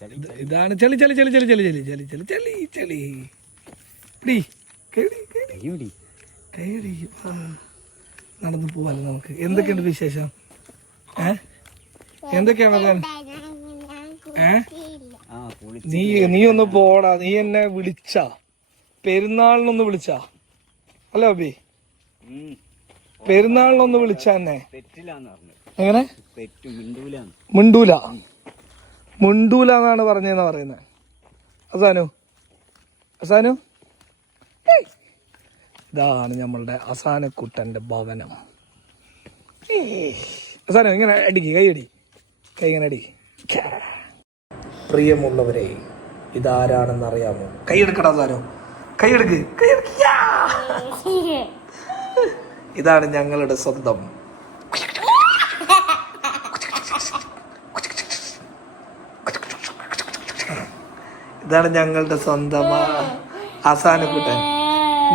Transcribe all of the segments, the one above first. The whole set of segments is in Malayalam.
ഇത് ഇതാണ് ചെളി ചെളി ചെളി ചെളി ചെളി ചെളി ചെളി ചെളി ചെളി ചെളി. പിടി കേടി കേടി. വാ. നടന്നു പോവാല്ലോ നമുക്ക്. എന്തൊക്കെയുണ്ട് വിശേഷം? ഏ? എന്തൊക്കെയാണ് ഏ? നീ നീ ഒന്ന് പോടാ. നീ എന്നെ വിളിച്ച. പെരുന്നാളിനൊന്ന് വിളിച്ച. അല്ലേ അബി. പെരുന്നാളിനൊന്ന് വിളിച്ച എന്നെ. എങ്ങനെ? മുണ്ടൂല. മുണ്ടൂല എന്നാണ് പറഞ്ഞതെന്ന് പറയുന്നത് അസാനു. അസാനു. ഇതാണ് നമ്മളുടെ അസാനക്കുട്ടന്റെ ഭവനം. അസാനോ ഇങ്ങനെ അടിക്ക് കൈ അടി. കൈ ഇങ്ങനെ അടി പ്രിയമുള്ളവരെ ഇതാരാണെന്ന് അറിയാമോ? കൈയെടുക്കടാ സാനു കൈയെടുക്ക് കൈയെടുക്ക. ഇതാണ് ഞങ്ങളുടെ സ്വന്തം ഇതാണ് ഞങ്ങളുടെ സ്വന്തം അസാനക്കുട്ടൻ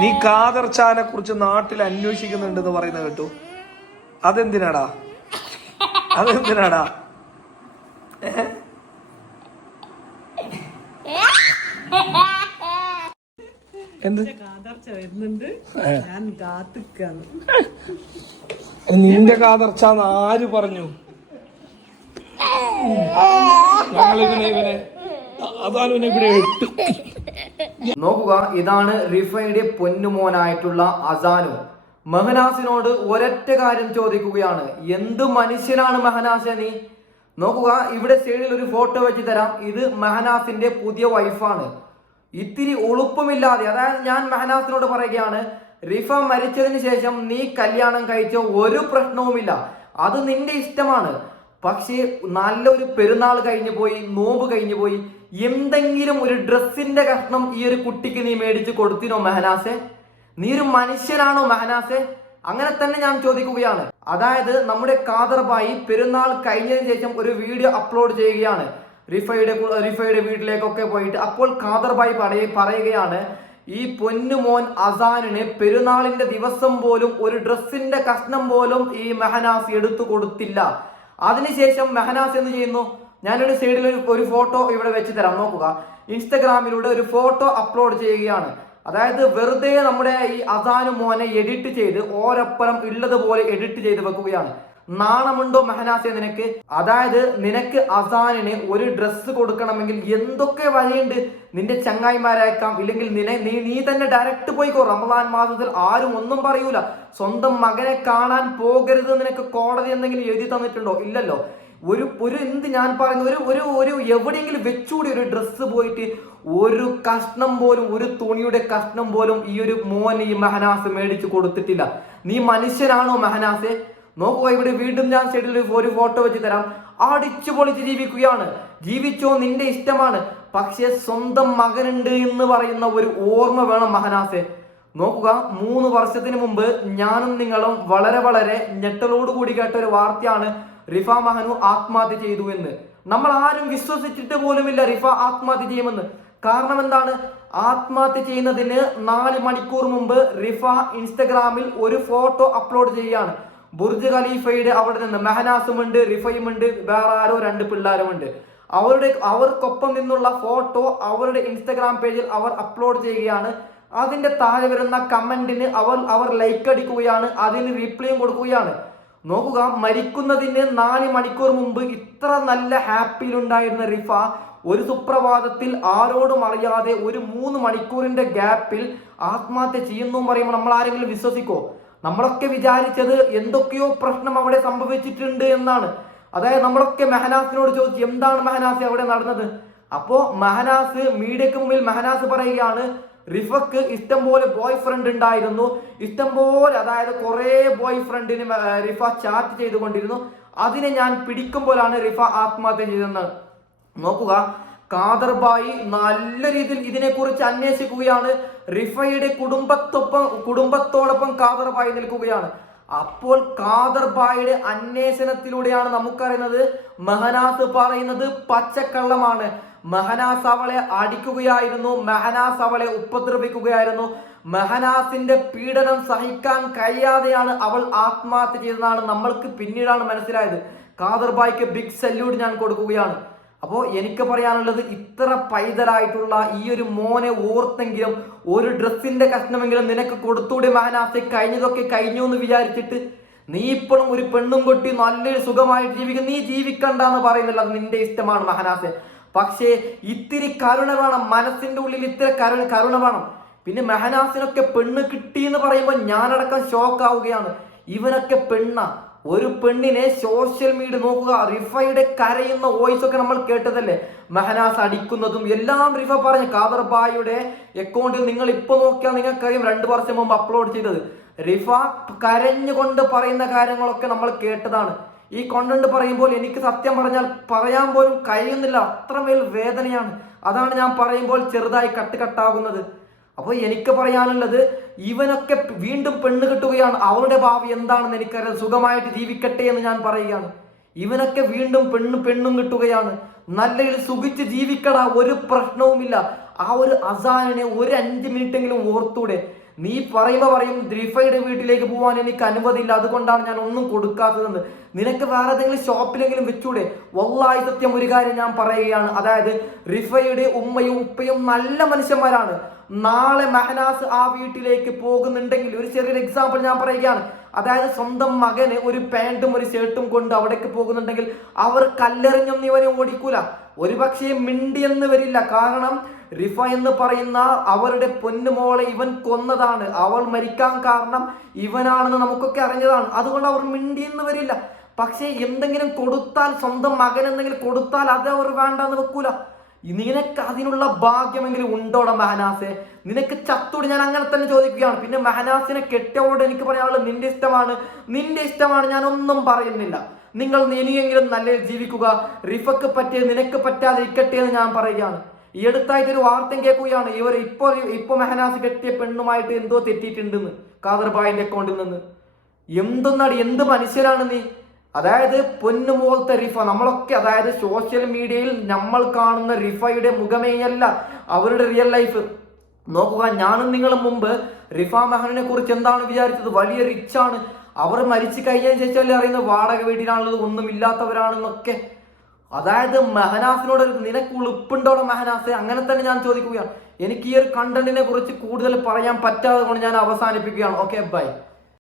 നീ കാതർച്ചാനെ കുറിച്ച് നാട്ടിൽ അന്വേഷിക്കുന്നുണ്ടെന്ന് പറയുന്ന കേട്ടു. അതെന്തിനാടാ? അതെന്തിനാടാ? നിന്റെ കാതർച്ച ആര് പറഞ്ഞു? ഞങ്ങളിങ്ങനെ ഇവനെ. ഇവിടെ ഇട്ടു നോക്കുക ഇതാണ് റിഫയുടെ പൊന്നുമോനായിട്ടുള്ള അസാനു. മെഹനാസിനോട് ഒരൊറ്റ കാര്യം ചോദിക്കുകയാണ്. എന്ത് മനുഷ്യനാണ് മെഹനാസ നീ? നോക്കുക ഇവിടെ സൈഡിൽ ഒരു ഫോട്ടോ വെച്ച് തരാം. ഇത് മെഹനാസിന്റെ പുതിയ വൈഫാണ്. ഇത്തിരി ഉളുപ്പമില്ലാതെ അതായത് ഞാൻ മെഹനാസിനോട് പറയുകയാണ് റിഫ മരിച്ചതിന് ശേഷം നീ കല്യാണം കഴിച്ച ഒരു പ്രശ്നവുമില്ല. അത് നിന്റെ ഇഷ്ടമാണ്. പക്ഷേ നല്ലൊരു പെരുന്നാൾ കഴിഞ്ഞു പോയി നോമ്പ് കഴിഞ്ഞു പോയി. എന്തെങ്കിലും ഒരു ഡ്രസ്സിന്റെ കഷ്ണം ഈ ഒരു കുട്ടിക്ക് നീ മേടിച്ച് കൊടുത്തിനോ മെഹനാസെ? നീ ഒരു മനുഷ്യനാണോ മെഹനാസെ? അങ്ങനെ തന്നെ ഞാൻ ചോദിക്കുകയാണ്. അതായത് നമ്മുടെ കാദർബായി പെരുന്നാൾ കഴിഞ്ഞതിന് ശേഷം ഒരു വീഡിയോ അപ്ലോഡ് ചെയ്യുകയാണ്. റിഫയുടെ റിഫയുടെ വീട്ടിലേക്കൊക്കെ പോയിട്ട് അപ്പോൾ കാദർബായി പറയ പറയുകയാണ് ഈ പൊന്നുമോൻ അസാനിന് പെരുന്നാളിന്റെ ദിവസം പോലും ഒരു ഡ്രസ്സിന്റെ കഷ്ണം പോലും ഈ മെഹനാസ് എടുത്തു കൊടുത്തില്ല. അതിനുശേഷം മെഹനാസ് എന്ത് ചെയ്യുന്നു? ഞാനൊരു സൈഡിൽ ഒരു ഒരു ഫോട്ടോ ഇവിടെ വെച്ച് തരാം നോക്കുക. ഇൻസ്റ്റഗ്രാമിലൂടെ ഒരു ഫോട്ടോ അപ്ലോഡ് ചെയ്യുകയാണ്. അതായത് വെറുതെ നമ്മുടെ ഈ അസാനു മോനെ എഡിറ്റ് ചെയ്ത് ഓരപ്പുറം ഉള്ളതുപോലെ എഡിറ്റ് ചെയ്ത് വെക്കുകയാണ്. നാണമുണ്ടോ മെഹനാസെ നിനക്ക്? അതായത് നിനക്ക് അസാനിന് ഒരു ഡ്രസ്സ് കൊടുക്കണമെങ്കിൽ എന്തൊക്കെ വഴിയുണ്ട്? നിന്റെ ചങ്ങായിമാരായേക്കാം. ഇല്ലെങ്കിൽ നിന നീ നീ തന്നെ ഡയറക്റ്റ് പോയിക്കോ. റമദാൻ മാസത്തിൽ ആരും ഒന്നും പറയൂല. സ്വന്തം മകനെ കാണാൻ പോകരുത് നിനക്ക് കോടതി എന്തെങ്കിലും എഴുതി തന്നിട്ടുണ്ടോ? ഇല്ലല്ലോ. ഒരു ഒരു എന്ത് ഞാൻ പറയുന്ന ഒരു ഒരു ഒരു എവിടെയെങ്കിലും വെച്ചുകൂടി ഒരു ഡ്രസ്സ് പോയിട്ട് ഒരു കഷ്ണം പോലും ഒരു തുണിയുടെ കഷ്ണം പോലും ഈ ഒരു മോൻ ഈ മെഹനാസ് മേടിച്ചു കൊടുത്തിട്ടില്ല. നീ മനുഷ്യനാണോ മെഹനാസെ? നോക്കുക ഇവിടെ വീണ്ടും ഞാൻ സൈഡിൽ ഒരു ഫോട്ടോ വെച്ച് തരാം. അടിച്ചു പൊളിച്ച് ജീവിക്കുകയാണ്. ജീവിച്ചോ നിന്റെ ഇഷ്ടമാണ്. പക്ഷേ സ്വന്തം മകനുണ്ട് എന്ന് പറയുന്ന ഒരു ഓർമ്മ വേണം മഹനാസെ. നോക്കുക മൂന്ന് വർഷത്തിന് മുമ്പ് ഞാനും നിങ്ങളും വളരെ വളരെ ഞെട്ടലോട് കൂടി കേട്ട ഒരു വാർത്തയാണ്. റിഫ മഹനു ആത്മഹത്യ ചെയ്തു എന്ന്. നമ്മൾ ആരും വിശ്വസിച്ചിട്ട് പോലുമില്ല റിഫ ആത്മഹത്യ ചെയ്യുമെന്ന്. കാരണം എന്താണ്? ആത്മഹത്യ ചെയ്യുന്നതിന് നാല് മണിക്കൂർ മുമ്പ് റിഫ ഇൻസ്റ്റഗ്രാമിൽ ഒരു ഫോട്ടോ അപ്ലോഡ് ചെയ്യുകയാണ്. ബുർജ് ഖലീഫയുടെ അവിടെ നിന്ന് മെഹനാസും ഉണ്ട് റിഫയും ഉണ്ട് വേറെ ആരോ രണ്ട് പിള്ളേരും ഉണ്ട്. അവരുടെ അവർക്കൊപ്പം നിന്നുള്ള ഫോട്ടോ അവരുടെ ഇൻസ്റ്റഗ്രാം പേജിൽ അവർ അപ്ലോഡ് ചെയ്യുകയാണ്. അതിന്റെ താഴെ വരുന്ന കമന്റിന് അവർ അവർ ലൈക്ക് അടിക്കുകയാണ് അതിന് റീപ്ലൈയും കൊടുക്കുകയാണ്. നോക്കുക മരിക്കുന്നതിന് നാല് മണിക്കൂർ മുമ്പ് ഇത്ര നല്ല ഹാപ്പിയിലുണ്ടായിരുന്ന റിഫ ഒരു സുപ്രഭാതത്തിൽ ആരോടും അറിയാതെ ഒരു മൂന്ന് മണിക്കൂറിന്റെ ഗ്യാപ്പിൽ ആത്മഹത്യ ചെയ്യുന്നു പറയുമ്പോൾ നമ്മൾ ആരെങ്കിലും വിശ്വസിക്കോ? നമ്മളൊക്കെ വിചാരിച്ചത് എന്തൊക്കെയോ പ്രശ്നം അവിടെ സംഭവിച്ചിട്ടുണ്ട് എന്നാണ്. അതായത് നമ്മളൊക്കെ മെഹനാസിനോട് ചോദിച്ചു എന്താണ് മെഹനാസ് അവിടെ നടന്നത്? അപ്പോ മെഹനാസ് മീഡിയക്ക് മുമ്പിൽ മെഹനാസ് പറയുകയാണ് റിഫക്ക് ഇഷ്ടം പോലെ ബോയ് ഫ്രണ്ട് ഉണ്ടായിരുന്നു. ഇഷ്ടം പോലെ അതായത് കുറെ ബോയ് ഫ്രണ്ടിന് റിഫ ചാറ്റ് ചെയ്തുകൊണ്ടിരുന്നു. അതിനെ ഞാൻ പിടിക്കുമ്പോഴാണ് റിഫ ആത്മഹത്യ ചെയ്തതെന്ന്. നോക്കുക. കാദർബായി നല്ല രീതിയിൽ ഇതിനെക്കുറിച്ച് അന്വേഷിക്കുകയാണ്. റിഫയുടെ കുടുംബത്തൊപ്പം കുടുംബത്തോടൊപ്പം കാദർബായി നിൽക്കുകയാണ്. അപ്പോൾ കാദർബായിയുടെ അന്വേഷണത്തിലൂടെയാണ് നമുക്കറിയുന്നത്. മെഹനാസ് പറയുന്നത് പച്ചക്കള്ളമാണ്. മെഹനാസ് അടിക്കുകയായിരുന്നു മെഹനാസ് അവളെ ഉപദ്രവിക്കുകയായിരുന്നു. മെഹനാസിന്റെ പീഡനം സഹിക്കാൻ കഴിയാതെയാണ് അവൾ ആത്മഹത്യ ചെയ്തതാണ് നമ്മൾക്ക് പിന്നീടാണ് മനസ്സിലായത്. കാദർബായിക്ക് ബിഗ് സല്യൂട്ട് ഞാൻ കൊടുക്കുകയാണ്. അപ്പോൾ എനിക്ക് പറയാനുള്ളത് ഇത്ര പൈതലായിട്ടുള്ള ഈ ഒരു മോനെ ഓർത്തെങ്കിലും ഒരു ഡ്രസ്സിന്റെ കഷ്ണമെങ്കിലും നിനക്ക് കൊടുത്തൂടെ മഹനാസെ? കഴിഞ്ഞതൊക്കെ കഴിഞ്ഞു എന്ന് വിചാരിച്ചിട്ട് നീ ഇപ്പോഴും ഒരു പെണ്ണും കൊട്ടി നല്ലൊരു സുഖമായിട്ട് ജീവിക്കും നീ ജീവിക്കണ്ട എന്ന് പറയുന്നില്ല. അത് നിന്റെ ഇഷ്ടമാണ് മഹനാസെ. പക്ഷേ ഇത്തിരി കരുണ വേണം മനസ്സിന്റെ ഉള്ളിൽ ഇത്തിരി കരുണ കരുണ വേണം. പിന്നെ മെഹനാസിനൊക്കെ പെണ്ണ് കിട്ടി എന്ന് പറയുമ്പോൾ ഞാനടക്കം ഷോക്ക് ആവുകയാണ്. ഇവനൊക്കെ പെണ്ണ. ഒരു പെണ്ണിനെ സോഷ്യൽ മീഡിയ നോക്കുക റിഫയുടെ കരയുന്ന വോയിസ് ഒക്കെ നമ്മൾ കേട്ടതല്ലേ? മെഹനാസ് അടിക്കുന്നതും എല്ലാം റിഫ പറഞ്ഞു കാദർബായിയുടെ അക്കൗണ്ടിൽ നിങ്ങൾ ഇപ്പൊ നോക്കിയാൽ നിങ്ങൾക്കറിയും രണ്ടു വർഷം മുമ്പ് അപ്ലോഡ് ചെയ്തത്. റിഫ കരഞ്ഞുകൊണ്ട് പറയുന്ന കാര്യങ്ങളൊക്കെ നമ്മൾ കേട്ടതാണ്. ഈ കോണ്ടന്റ് പറയുമ്പോൾ എനിക്ക് സത്യം പറഞ്ഞാൽ പറയാൻ പോലും കഴിയുന്നില്ല. അത്രമേൽ വേദനയാണ്. അതാണ് ഞാൻ പറയുമ്പോൾ ചെറുതായി കട്ട് കട്ടാകുന്നത് അപ്പോൾ എനിക്ക് പറയാനുള്ളത് ഇവനൊക്കെ വീണ്ടും പെണ്ണ് കിട്ടുകയാണ്. അവളുടെ ഭാവി എന്താണെന്ന് എനിക്കറിയാം. സുഖമായിട്ട് ജീവിക്കട്ടെ എന്ന് ഞാൻ പറയുകയാണ്. ഇവനൊക്കെ വീണ്ടും പെണ്ണും പെണ്ണും കിട്ടുകയാണ്. നല്ല സുഖിച്ച് ജീവിക്കടാ. ഒരു പ്രശ്നവുമില്ല. ആ ഒരു അസാനിനെ ഒരു അഞ്ച് മിനിറ്റെങ്കിലും ഓർത്തൂടെ. നീ പറയുമ്പോ പറയും ദ്രിഫയുടെ വീട്ടിലേക്ക് പോകാൻ എനിക്ക് അനുമതിയില്ല അതുകൊണ്ടാണ് ഞാൻ ഒന്നും കൊടുക്കാത്തതെന്ന്. നിനക്ക് വേറെ ഏതെങ്കിലും ഷോപ്പിലെങ്കിലും വെച്ചൂടെ? വല്ലായി സത്യം ഒരു കാര്യം ഞാൻ പറയുകയാണ്. അതായത് റിഫയുടെ ഉമ്മയും ഉപ്പയും നല്ല മനുഷ്യന്മാരാണ്. നാളെ മെഹനാസ് ആ വീട്ടിലേക്ക് പോകുന്നുണ്ടെങ്കിൽ ഒരു ചെറിയൊരു എക്സാമ്പിൾ ഞാൻ പറയുകയാണ്. അതായത് സ്വന്തം മകന് ഒരു പാന്റും ഒരു ഷർട്ടും കൊണ്ട് അവിടേക്ക് പോകുന്നുണ്ടെങ്കിൽ അവർ കല്ലെറിഞ്ഞൊന്നും ഇവനെ ഓടിക്കൂല. ഒരു പക്ഷേ മിണ്ടിയെന്ന് വരില്ല. കാരണം റിഫ എന്ന് പറയുന്ന അവരുടെ പൊന്നുമോളെ ഇവൻ കൊന്നതാണ്. അവൾ മരിക്കാൻ കാരണം ഇവനാണെന്ന് നമുക്കൊക്കെ അറിഞ്ഞതാണ്. അതുകൊണ്ട് അവർ മിണ്ടിയെന്ന് വരില്ല. പക്ഷേ എന്തെങ്കിലും കൊടുത്താൽ സ്വന്തം മകൻ എന്തെങ്കിലും കൊടുത്താൽ അത് അവർ വേണ്ടെന്ന് വെക്കൂല. നിനക്ക് അതിനുള്ള ഭാഗ്യമെങ്കിലും ഉണ്ടോടാ മെഹനാസെ? നിനക്ക് ചത്തോട് ഞാൻ അങ്ങനെ തന്നെ ചോദിക്കുകയാണ്. പിന്നെ മെഹനാസിനെ കെട്ടിയവരോട് എനിക്ക് പറയാനുള്ളത് നിന്റെ ഇഷ്ടമാണ്. നിന്റെ ഇഷ്ടമാണ് ഞാൻ ഒന്നും പറയുന്നില്ല. നിങ്ങൾ ഇനിയെങ്കിലും നല്ല ജീവിക്കുക. റിഫക്ക് പറ്റിയത് നിനക്ക് പറ്റാതെ പറ്റാതിരിക്കട്ടെ എന്ന് ഞാൻ പറയുകയാണ്. ഈ അടുത്തായിട്ട് ഒരു വാർത്ത കേൾക്കുകയാണ്. ഇവർ ഇപ്പോൾ ഇപ്പൊ മെഹനാസ് കെട്ടിയ പെണ്ണുമായിട്ട് എന്തോ തെറ്റിയിട്ടുണ്ടെന്ന്. കാദർബായിന്റെ അക്കൗണ്ടിൽ നിന്ന്. എന്തൊന്നാടി? എന്ത് മനുഷ്യരാണ് നീ? അതായത് പൊന്നു പോലത്തെ റിഫ. നമ്മളൊക്കെ അതായത് സോഷ്യൽ മീഡിയയിൽ നമ്മൾ കാണുന്ന റിഫയുടെ മുഖമേയല്ല അവരുടെ റിയൽ ലൈഫ് നോക്കുക ഞാനും നിങ്ങളും മുമ്പ് റിഫ മെഹനെ കുറിച്ച് എന്താണ് വിചാരിച്ചത്? വലിയ റിച്ച് ആണ്. അവർ മരിച്ചു കഴിഞ്ഞതിന് ശേഷമല്ലേ അറിയുന്നത്? വാടക വീട്ടിലാണുള്ളത് ഒന്നും ഇല്ലാത്തവരാണെന്നൊക്കെ അതായത് മെഹനാസിനോട് നിനക്ക് ഉളുപ്പുണ്ടോടെ മെഹനാസ് അങ്ങനെ തന്നെ ഞാൻ ചോദിക്കുകയാണ്. എനിക്ക് ഈ ഒരു കണ്ടന്റിനെ കുറിച്ച് കൂടുതൽ പറയാൻ പറ്റാതെ കൊണ്ട് ഞാൻ അവസാനിപ്പിക്കുകയാണ്. Okay bye